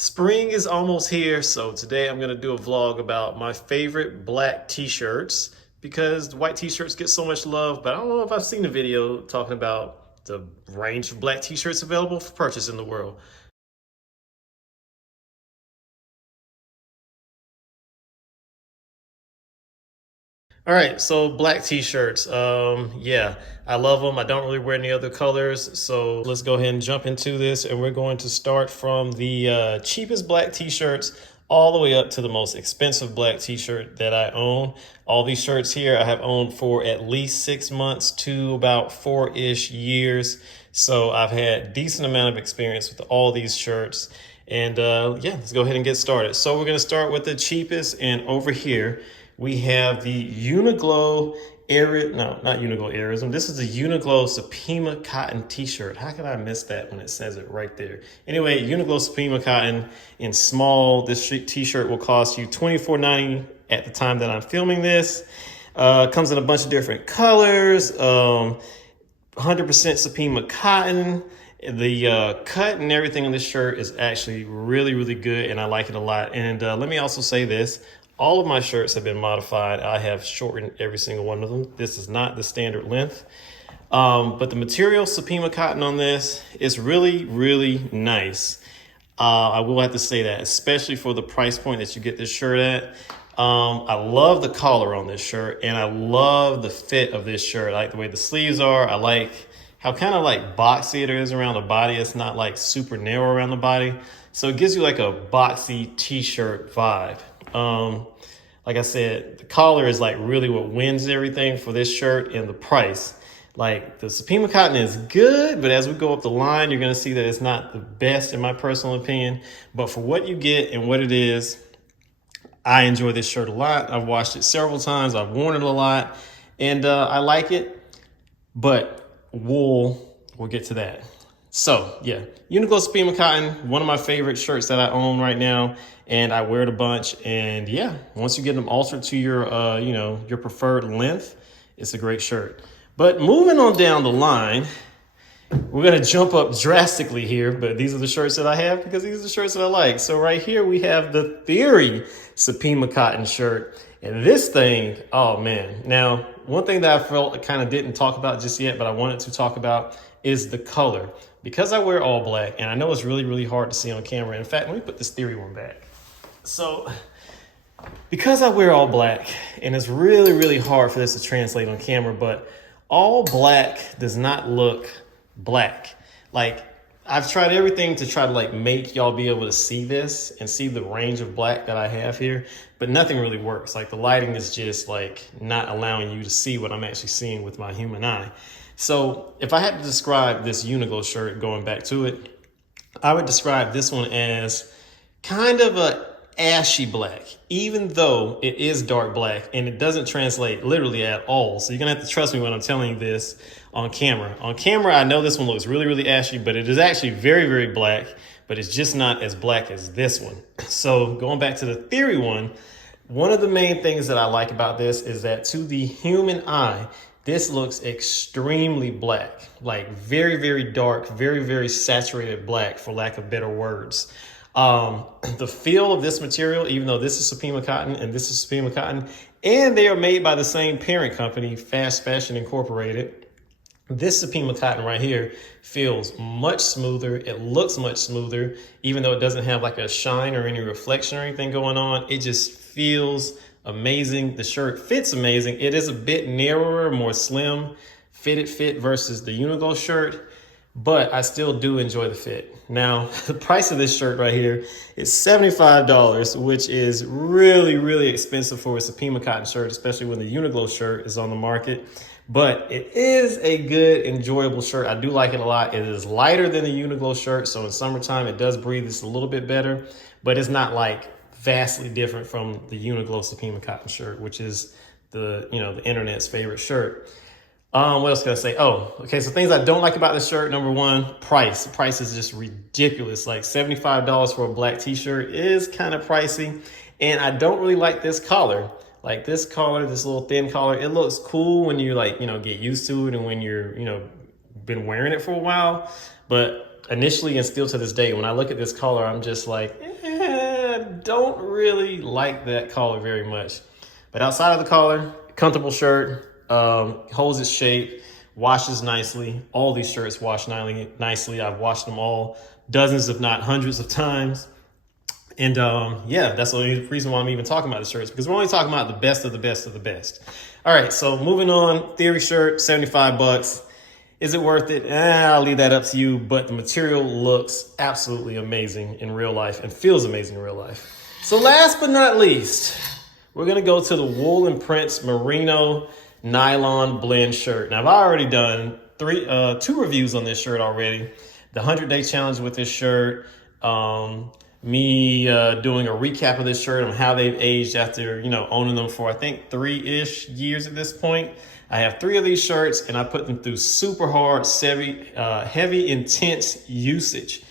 Spring is almost here, so today I'm going to do a vlog about my favorite black t-shirts because the white t-shirts get so much love, but I don't know if I've seen a video talking about the range of black t-shirts available for purchase in the world. All right, so black t-shirts. Yeah, I love them. I don't really wear any other colors. So let's go ahead and jump into this. And we're going to start from the cheapest black t-shirts all the way up to the most expensive black t-shirt that I own. All these shirts here I have owned for at least 6 months to about 4-ish years. So I've had a decent amount of experience with all these shirts. And yeah, let's go ahead and get started. So we're going to start with the cheapest, and over here we have the Uniqlo not Uniqlo Aerism. This is the Uniqlo Supima cotton t-shirt. How could I miss that when it says it right there? Anyway, Uniqlo Supima cotton in small. This t-shirt will cost you $24.90 at the time that I'm filming this. Comes in a bunch of different colors. 100% Supima cotton. The cut and everything on this shirt is actually really, really good, and I like it a lot. And let me also say this. All of my shirts have been modified. I have shortened every single one of them. This is not the standard length. But the material, Supima cotton on this, is really, really nice. I will have to say that, especially for the price point that you get this shirt at. I love the collar on this shirt, and I love the fit of this shirt. I like the way the sleeves are. I like how kind of like boxy it is around the body. It's not like super narrow around the body. So it gives you like a boxy t-shirt vibe. Like I said, the collar is like really what wins everything for this shirt, and the price. Like the Supima cotton is good, but as we go up the line, you're going to see that it's not the best in my personal opinion. But for what you get and what it is, I enjoy this shirt a lot. I've washed it several times. I've worn it a lot, and I like it. But wool, we'll get to that. So yeah, Uniqlo Supima cotton, one of my favorite shirts that I own right now, and I wear it a bunch. And yeah, once you get them altered to your, your preferred length, it's a great shirt. But moving on down the line, we're gonna jump up drastically here, but these are the shirts that I have because these are the shirts that I like. So right here we have the Theory Supima cotton shirt, and this thing, oh man. Now, one thing that I felt I kind of didn't talk about just yet, but I wanted to talk about is the color. Because I wear all black, and I know it's really, really hard to see on camera. In fact, let me put this Theory one back. So, because I wear all black, and it's really, really hard for this to translate on camera, but all black does not look black. Like, I've tried everything to try to like make y'all be able to see this and see the range of black that I have here, but nothing really works. Like the lighting is just like not allowing you to see what I'm actually seeing with my human eye. So if I had to describe this Uniqlo shirt, going back to it, I would describe this one as kind of a ashy black, even though it is dark black, and it doesn't translate literally at all. So you're gonna have to trust me when I'm telling you this on camera. On camera, I know this one looks really, really ashy, but it is actually very, very black, but it's just not as black as this one. So going back to the Theory one of the main things that I like about this is that to the human eye, this looks extremely black, like very, very dark, very, very saturated black, for lack of better words. The feel of this material, even though this is Supima cotton and this is Supima cotton, and they are made by the same parent company, Fast Fashion Incorporated, this Supima cotton right here feels much smoother. It looks much smoother, even though it doesn't have like a shine or any reflection or anything going on. It just feels amazing. The shirt fits amazing. It is a bit narrower, more slim fitted fit versus the Uniqlo shirt, but I still do enjoy the fit. Now, the price of this shirt right here is $75, which is really, really expensive for a Supima cotton shirt, especially when the Uniqlo shirt is on the market. But it is a good, enjoyable shirt. I do like it a lot. It is lighter than the Uniqlo shirt, so in summertime it does breathe just a little bit better, but it's not like vastly different from the Uniqlo Supima cotton shirt, which is the internet's favorite shirt. What else can I say? Oh, okay. So things I don't like about this shirt. Number one, price. The price is just ridiculous. Like $75 for a black t-shirt is kind of pricey. And I don't really like this collar. Like this collar, this little thin collar, it looks cool when you get used to it and when you're, been wearing it for a while. But initially and still to this day, when I look at this collar, I'm just like, don't really like that collar very much. But outside of the collar, comfortable shirt, holds its shape, washes nicely. All these shirts wash nicely. I've washed them all dozens, if not hundreds of times. And yeah, that's the only reason why I'm even talking about the shirts, because we're only talking about the best of the best of the best. All right, so moving on, Theory shirt, 75 bucks. Is it worth it? I'll leave that up to you, but the material looks absolutely amazing in real life and feels amazing in real life. So last but not least, we're gonna go to the Wool and Prince Merino nylon blend shirt. Now I've already done two reviews on this shirt already. The 100-day challenge with this shirt, me doing a recap of this shirt on how they've aged after, owning them for I think 3-ish years at this point. I have 3 of these shirts and I put them through super hard, heavy, intense usage.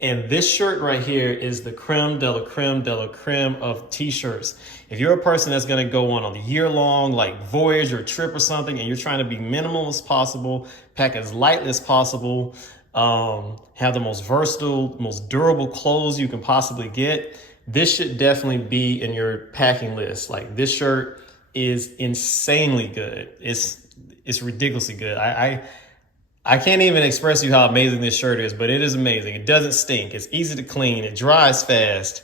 And this shirt right here is the creme de la creme de la creme of t-shirts. If you're a person that's gonna go on a year-long like voyage or trip or something, and you're trying to be minimal as possible, pack as lightly as possible, have the most versatile, most durable clothes you can possibly get, this should definitely be in your packing list. Like, this shirt is insanely good. It's ridiculously good. I can't even express to you how amazing this shirt is, but it is amazing. It doesn't stink. It's easy to clean. It dries fast.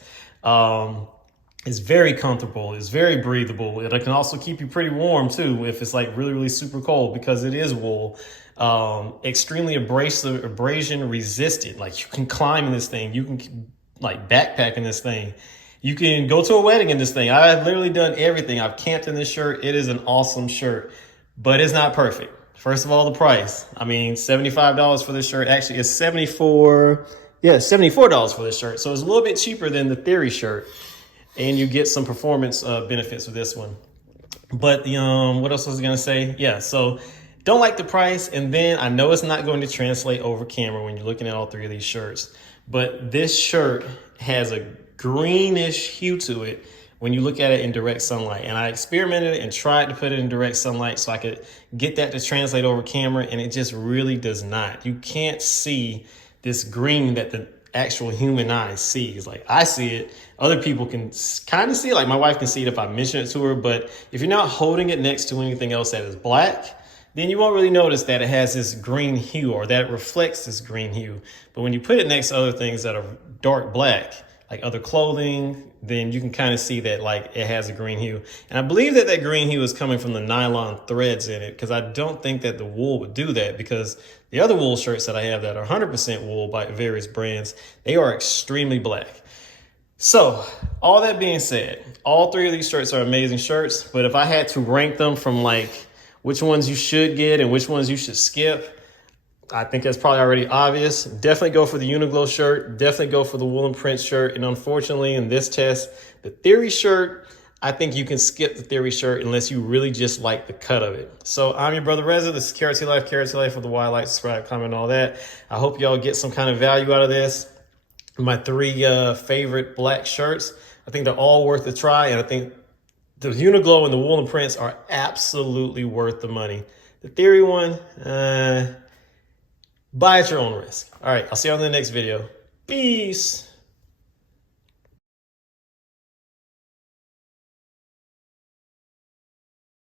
It's very comfortable. It's very breathable. It can also keep you pretty warm too if it's like really, really super cold, because it is wool. Extremely abrasion resistant. Like, you can climb in this thing. You can like backpack in this thing. You can go to a wedding in this thing. I've literally done everything. I've camped in this shirt. It is an awesome shirt, but it's not perfect. First of all, the price. I mean, $75 for this shirt. Actually, it's $74 for this shirt. So it's a little bit cheaper than the Theory shirt, and you get some performance benefits with this one. But what else was I gonna say? Yeah, so don't like the price, and then I know it's not going to translate over camera when you're looking at all 3 of these shirts, but this shirt has a greenish hue to it when you look at it in direct sunlight. And I experimented and tried to put it in direct sunlight so I could get that to translate over camera, and it just really does not. You can't see this green that the actual human eye sees. Like, I see it. Other people can kind of see it. Like, my wife can see it if I mention it to her, but if you're not holding it next to anything else that is black, then you won't really notice that it has this green hue, or that it reflects this green hue. But when you put it next to other things that are dark black, like other clothing, then you can kind of see that like it has a green hue. And I believe that that green hue is coming from the nylon threads in it, because I don't think that the wool would do that, because the other wool shirts that I have that are 100% wool by various brands, they are extremely black. So all that being said, all 3 of these shirts are amazing shirts, but if I had to rank them from like which ones you should get and which ones you should skip, I think that's probably already obvious. Definitely go for the Uniqlo shirt. Definitely go for the Wool and Prince shirt. And unfortunately, in this test, the Theory shirt, I think you can skip the Theory shirt unless you really just like the cut of it. So I'm your brother Reza. This is Carroty Life for the why, like, subscribe, comment, all that. I hope y'all get some kind of value out of this. My 3 favorite black shirts, I think they're all worth a try. And I think the Uniqlo and the Wool and Prince are absolutely worth the money. The Theory one, buy at your own risk. All right, I'll see you on the next video. Peace.